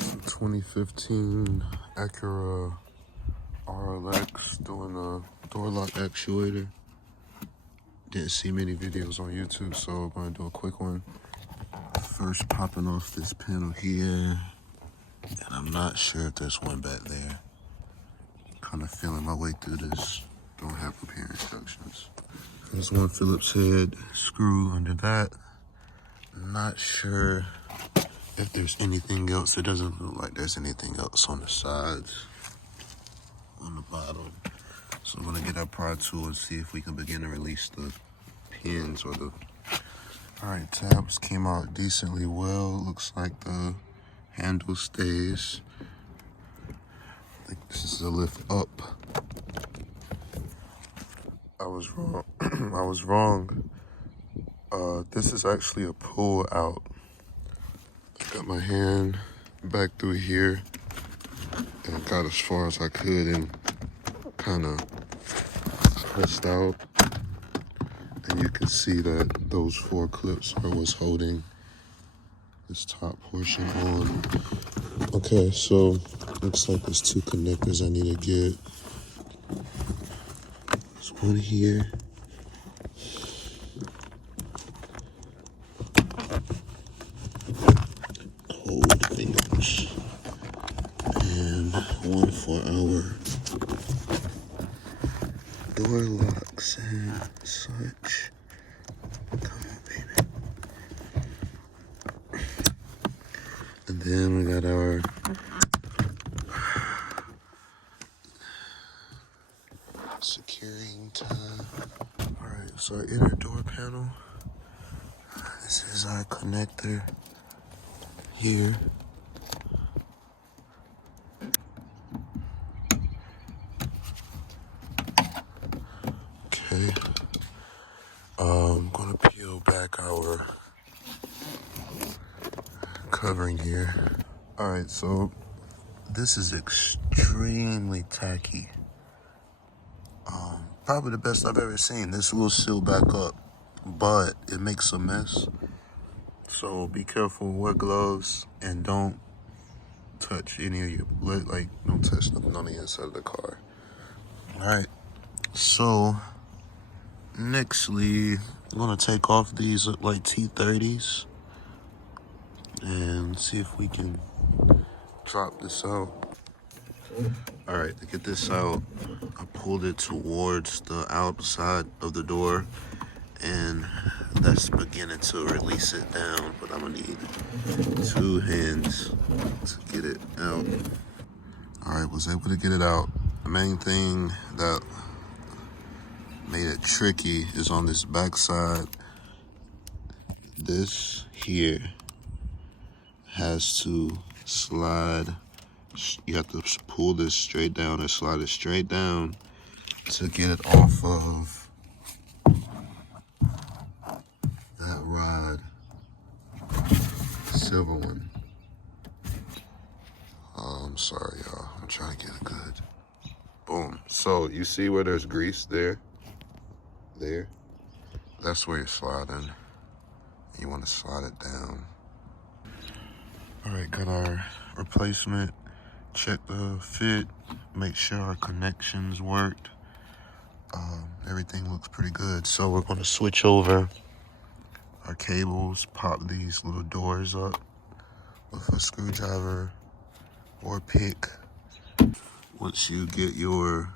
2015 Acura RLX doing a door lock actuator. Didn't see many videos on YouTube, so I'm going to do a quick one. First, popping off this panel here, and I'm not sure if there's one back there. Kind of feeling my way through this. Don't have repair instructions. There's one Phillips head screw under that. Not sure if there's anything else. It doesn't look like there's anything else on the sides, on the bottom. So I'm gonna get our pry tool and see if we can begin to release the pins or the... All right, tabs came out decently well. Looks like the handle stays. I think this is a lift up. I was wrong. I was wrong. This is actually a pull out. I got my hand back through here and got as far as I could and kind of pressed out. And you can see that those 4 clips are what's holding this top portion on. Okay, so looks like there's 2 connectors I need to get. There's one here. Cold fingers. And one for our door locks and such. Come on, baby. And then we got our securing tab. All right, so our inner door panel. This is our connector here. Okay. I'm gonna peel back our covering here. All right, so this is extremely tacky. Probably the best I've ever seen. This will seal back up, but it makes a mess. So be careful, wear gloves, and don't touch any of your, like, don't touch nothing on the inside of the car. All right, so nextly, I'm gonna take off these like T30s and see if we can drop this out. All right, to get this out, I pulled it towards the outside of the door, and that's beginning to release it down, but I'm gonna need 2 hands to get it out. All right, was able to get it out. The main thing that made it tricky is on this back side. This here has to slide. You have to pull this straight down and slide it straight down to get it off of that rod, silver one. I'm sorry, y'all. I'm trying to get it good. Boom. So you see where there's grease there? There. That's where you're sliding. You want to slide it down. All right, got our replacement. Check the fit, make sure our connections worked. Everything looks pretty good. So we're gonna switch over our cables, pop these little doors up with a screwdriver or pick. Once you get your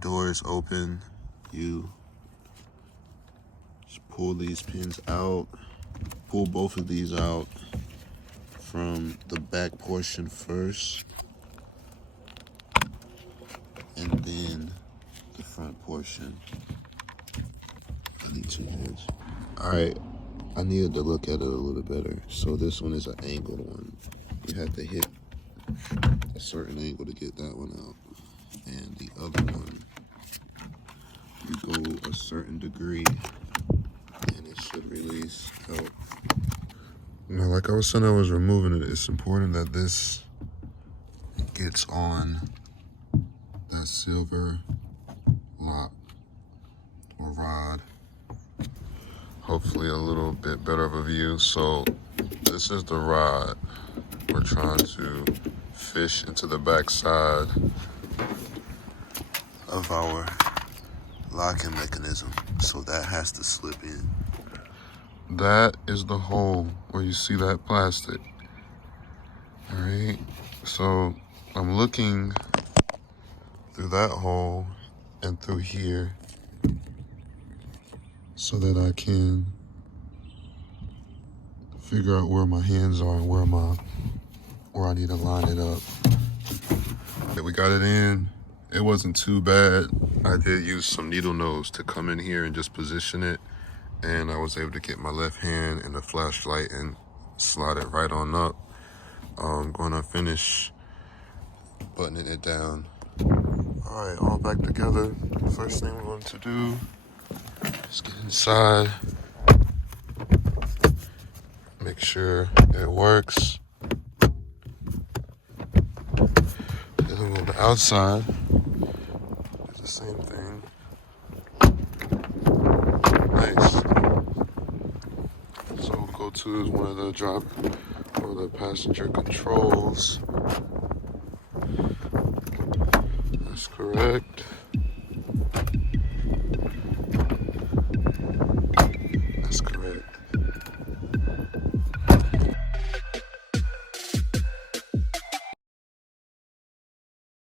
doors open, you just pull these pins out, pull both of these out from the back portion first, and then the front portion. I need 2 hands. All right, I needed to look at it a little better. So this one is an angled one. You have to hit a certain angle to get that one out. And the other one, you go a certain degree and it should release out. Now, like I was saying, I was removing it. It's important that this gets on that silver lock or rod. Hopefully a little bit better of a view. So this is the rod. we're trying to fish into the back side of our locking mechanism, so that has to slip in. That is the hole where you see that plastic. All right, so I'm looking through that hole and through here so that I can figure out where my hands are and where I need to line it up. Okay, we got it in. It wasn't too bad. I did use some needle nose to come in here and just position it, and I was able to get my left hand and the flashlight and slide it right on up. I'm gonna finish buttoning it down. All right, all back together. First thing we're going to do is get inside, make sure it works. Then I'm on the outside. It's the same thing. Nice. So we'll go to one of the the passenger controls. That's correct.